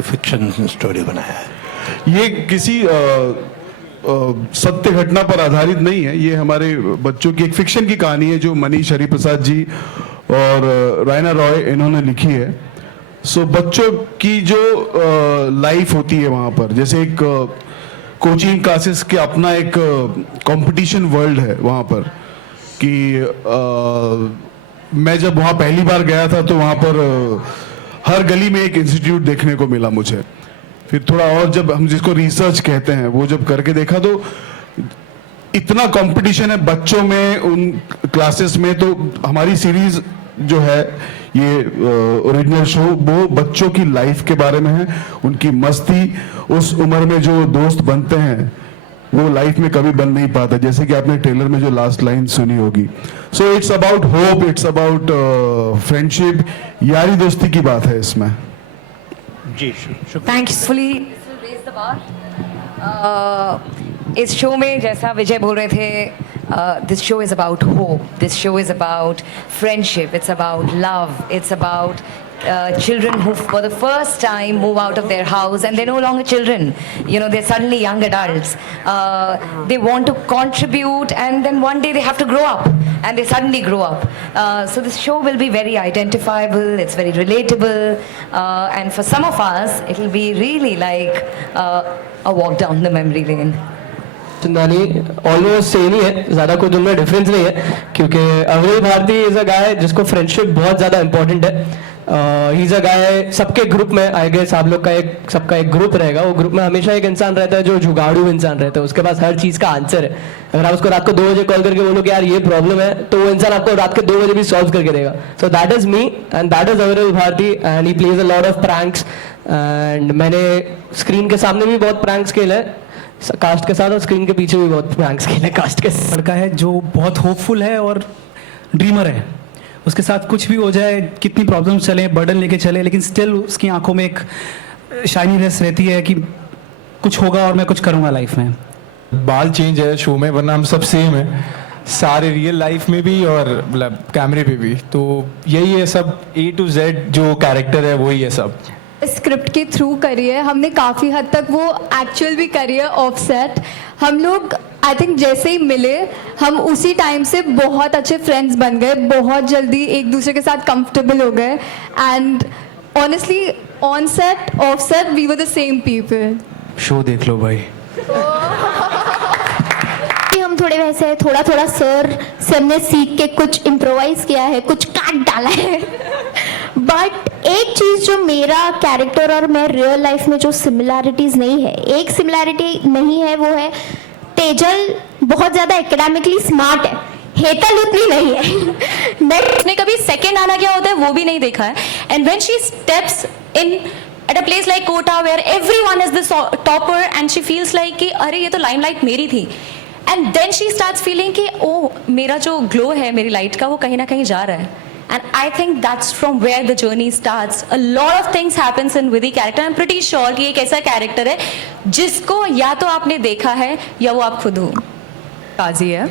तो fiction story बनाया है। ये किसी सत्य घटना पर आधारित नहीं है, ये हमारे बच्चों की एक फिक्शन की कहानी है जो मनीष हरिप्रसाद जी और रायना रॉय इन्होंने लिखी है। सो बच्चों की जो लाइफ होती है वहाँ पर, जैसे एक कोचिंग क्लासेस के अपना एक कंपटीशन वर्ल्ड है वहाँ पर कि मैं जब वहाँ पहली बार गया था तो वहाँ पर हर गली में एक इंस्टीट्यूट देखने को मिला मुझे। फिर थोड़ा और जब हम जिसको रिसर्च कहते हैं वो जब करके देखा तो इतना कंपटीशन है बच्चों में उन क्लासेस में। तो हमारी सीरीज जो है ये ओरिजिनल शो वो बच्चों की लाइफ के बारे में है, उनकी मस्ती, उस उम्र में जो दोस्त बनते हैं वो लाइफ में कभी बन नहीं पाता, जैसे कि आपने ट्रेलर में जो लास्ट लाइन सुनी होगी। So it's about hope, it's about friendship, यारी दोस्ती की बात है इसमें। जी थैंक्सफुली इस शो में जैसा विजय बोल रहे थे, this show is about hope, this show is about friendship, it's about love, it's about children who for the first time move out of their house and they're no longer children, you know, they're suddenly young adults. They want to contribute and then one day they have to grow up and they suddenly grow up. So this show will be very identifiable, it's very relatable, and for some of us it will be really like a walk down the memory lane. Chandani almost same ही है, ज़्यादा कोई उनमें difference नहीं है क्योंकि अवनील Bharti is a गाय जिसको friendship बहुत ज़्यादा इंपॉर्टेंट है। ही इज़ अ गाय, सबके ग्रुप में आई गेस आप लोग का एक सबका एक ग्रुप रहेगा, वो ग्रुप में हमेशा एक इंसान रहता है जो जुगाड़ू इंसान रहता है, उसके पास हर चीज़ का आंसर है। अगर आप उसको रात को 2 बजे कॉल करके बोलो कि यार ये प्रॉब्लम है तो वो इंसान आपको रात के 2 बजे भी सॉल्व करके देगा। So that is me and that is Avneel Bharti and he plays a lot of pranks and मैंने स्क्रीन के सामने भी बहुत प्रैंक्स खेले हैं कास्ट के साथ और स्क्रीन के पीछे भी बहुत प्रैंक्स खेले कास्ट के साथ। लड़का है जो बहुत होपफुल है और ड्रीमर है, उसके साथ कुछ भी हो जाए, कितनी प्रॉब्लम्स चले, बर्डन लेके चले, लेकिन स्टिल उसकी आंखों में एक शाइनीनेस रहती है कि कुछ होगा और मैं कुछ करूँगा लाइफ में। बाल चेंज है शो में, वरना हम सब सेम है सारे रियल लाइफ में भी और मतलब कैमरे पे भी, तो यही है सब A to Z जो कैरेक्टर है वही है सब। स्क्रिप्ट के थ्रू करी है हमने, काफ़ी हद तक वो एक्चुअल भी करी है ऑफसेट। हम लोग आई थिंक जैसे ही मिले हम उसी टाइम से बहुत अच्छे फ्रेंड्स बन गए, बहुत जल्दी एक दूसरे के साथ कंफर्टेबल हो गए and honestly on set off set we were the same people. Show देख लो भाई। हम थोड़े वैसे हैं, थोड़ा थोड़ा सर से हमने सीख के कुछ इम्प्रोवाइज किया है, कुछ काट डाला है। बट एक चीज जो मेरा कैरेक्टर और मैं रियल लाइफ में जो सिमिलैरिटीज नहीं है, एक सिमिलैरिटी नहीं है, वो है तेजल बहुत ज्यादा एकेडमिकली स्मार्ट है, हेतल उतनी नहीं है। उसने कभी सेकंड आना क्या होता है वो भी नहीं देखा है and when she steps in at a place like Kota where everyone is the topper and she feels like कि अरे ये तो लाइमलाइट मेरी थी and then she starts feeling कि ओ मेरा जो ग्लो है मेरी लाइट का वो कहीं ना कहीं जा रहा है and I think that's from where the journey starts. A lot of things happens in Vidhi character. I'm pretty sure कि एक ऐसा कैरेक्टर है जिसको या तो आपने देखा है या वो आप खुद हो। काजी है,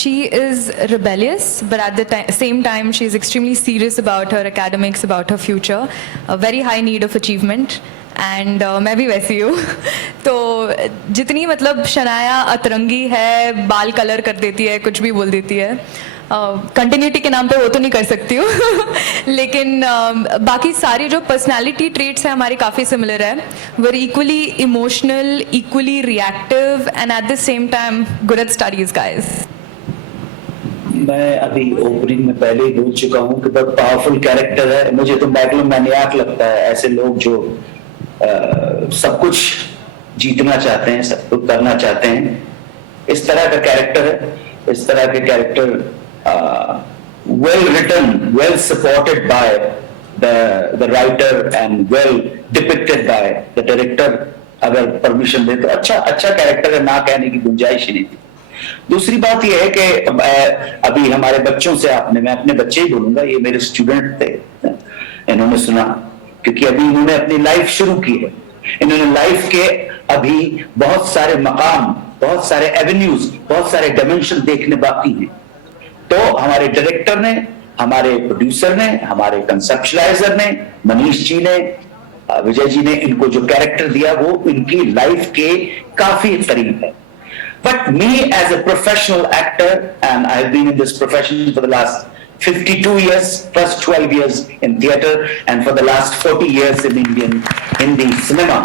she is rebellious but at the same time she is extremely serious about her academics, about her future, a very high need of achievement and मैं भी वैसी हूँ। तो जितनी मतलब शनाया अतरंगी है, बाल कलर कर देती है, कुछ भी बोल देती है, कंटिन्यूटी के नाम पे वो तो नहीं कर सकती हूँ लेकिन बाकी सारी जो पर्सनालिटी ट्रेट्स हैं हमारी काफ़ी सिमिलर है। वर equally emotional, equally reactive and at the same time good at studies guys. मैं अभी ओपनिंग में पहले ही बोल चुका हूँ कि बहुत पावरफुल कैरेक्टर है। मुझे तो मैग्लोमैनियाक लगता है, ऐसे लोग जो सब कुछ जीतना चाहते हैं, सब कुछ करना चाहते हैं, इस तरह का कैरेक्टर है। इस तरह के character well written, well supported by the writer and well depicted by the director. अगर परमिशन दे तो अच्छा कैरेक्टर है, ना कहने की गुंजाइश ही नहीं थी। दूसरी बात यह है कि अभी हमारे बच्चों से मैं अपने बच्चे ही बोलूंगा, ये मेरे स्टूडेंट थे, इन्होंने सुना क्योंकि अभी इन्होंने अपनी लाइफ शुरू की है। इन्होंने लाइफ के अभी बहुत सारे मकाम, बहुत सारे एवेन्यूज, बहुत सारे डायमेंशन देखने बाकी हैं। तो हमारे डायरेक्टर ने, हमारे प्रोड्यूसर ने, हमारे कंसेप्चुलाइजर ने, मनीष जी ने विजय जी ने इनको जो कैरेक्टर दिया वो इनकी लाइफ के काफी करीब है. But me as a professional actor, and I've been in this profession for the last 52 years, first 12 years in theatre, and for the last 40 years in Indian Hindi cinema.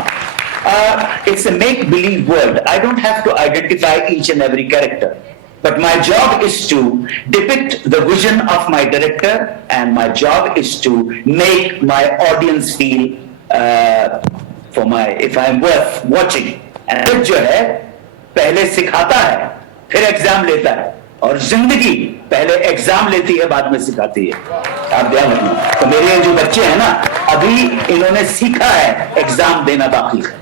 It's a make-believe world. I don't have to identify each and every character. But my job is to depict the vision of my director, and my job is to make my audience feel if I'm worth watching. And जो है पहले सिखाता है फिर exam लेता है, और जिंदगी पहले एग्जाम लेती है बाद में सिखाती है. आप ध्यान रखना. तो मेरे जो बच्चे हैं ना, अभी इन्होंने सीखा है, एग्जाम देना बाकी है.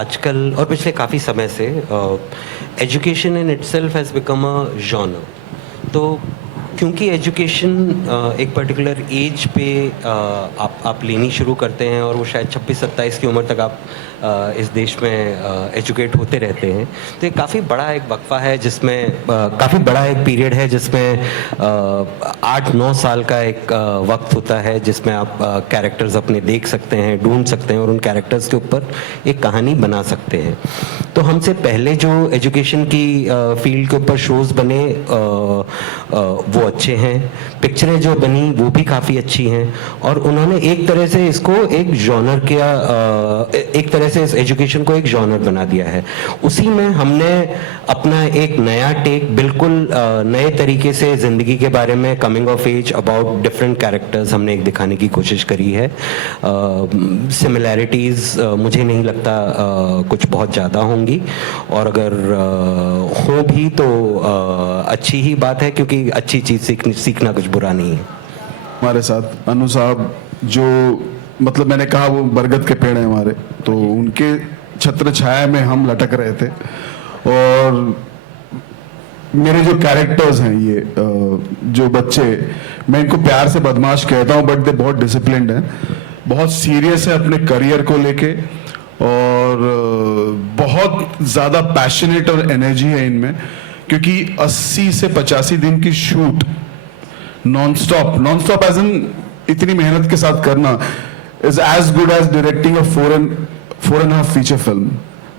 आजकल और पिछले काफ़ी समय से education in itself has become a genre. तो क्योंकि एजुकेशन एक पर्टिकुलर एज पे आप लेनी शुरू करते हैं, और वो शायद 26-27 की उम्र तक आप इस देश में एजुकेट होते रहते हैं. तो ये काफ़ी बड़ा एक वक्फा है जिसमें काफ़ी बड़ा एक पीरियड है जिसमें 8-9 साल का एक वक्त होता है जिसमें आप कैरेक्टर्स अपने देख सकते हैं, ढूंढ सकते हैं और उन कैरेक्टर्स के ऊपर एक कहानी बना सकते हैं. तो हमसे पहले जो एजुकेशन की फील्ड के ऊपर शोज़ बने वो अच्छे हैं, पिक्चरें जो बनी वो भी काफ़ी अच्छी हैं, और उन्होंने एक तरह से इसको एक जॉनर किया, एक तरह से इस एजुकेशन को एक जॉनर बना दिया है. उसी में हमने अपना एक नया टेक, बिल्कुल नए तरीके से ज़िंदगी के बारे में, coming of age about different characters हमने एक दिखाने की कोशिश करी है. सिमिलैरिटीज़ मुझे नहीं लगता कुछ बहुत ज़्यादा होंगी, और अगर हो भी तो अच्छी ही बात है, क्योंकि अच्छी चीज़ सीखना कुछ बुरा नहीं है. हमारे साथ अनु साहब, जो मतलब मैंने कहा वो बरगद के पेड़ हैं हमारे, तो उनके छत्र छाया में हम लटक रहे थे. और मेरे जो कैरेक्टर्स हैं, ये जो बच्चे, मैं इनको प्यार से बदमाश कहता हूँ, बट दे बहुत डिसिप्लिन्ड हैं, बहुत सीरियस है अपने करियर को लेके, और बहुत ज़्यादा पैशनेट और एनर्जी है इनमें. क्योंकि 80 से 85 दिन की shoot non stop as in इतनी मेहनत के साथ करना is as good as directing a 4.5 feature film.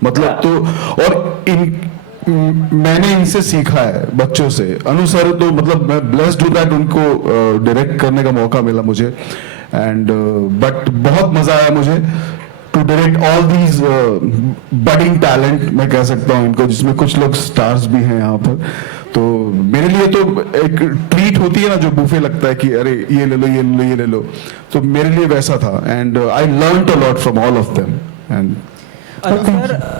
मतलब तो, और मैंने इनसे सीखा है, बच्चों से. अनु सर तो मतलब मैं ब्लेस्ड हूँ दैट उनको डायरेक्ट करने का मौका मिला मुझे. एंड बट बहुत मजा आया मुझे to direct all these budding talent, मैं कह सकता हूँ इनको, जिसमें कुछ लोग स्टार्स भी हैं यहाँ पर. तो मेरे लिए तो एक ट्रीट होती है ना, जो बुफे लगता है कि अरे ये ले लो, ये ले लो, ये ले लो, तो मेरे लिए वैसा था. And I learn a lot from all of them. And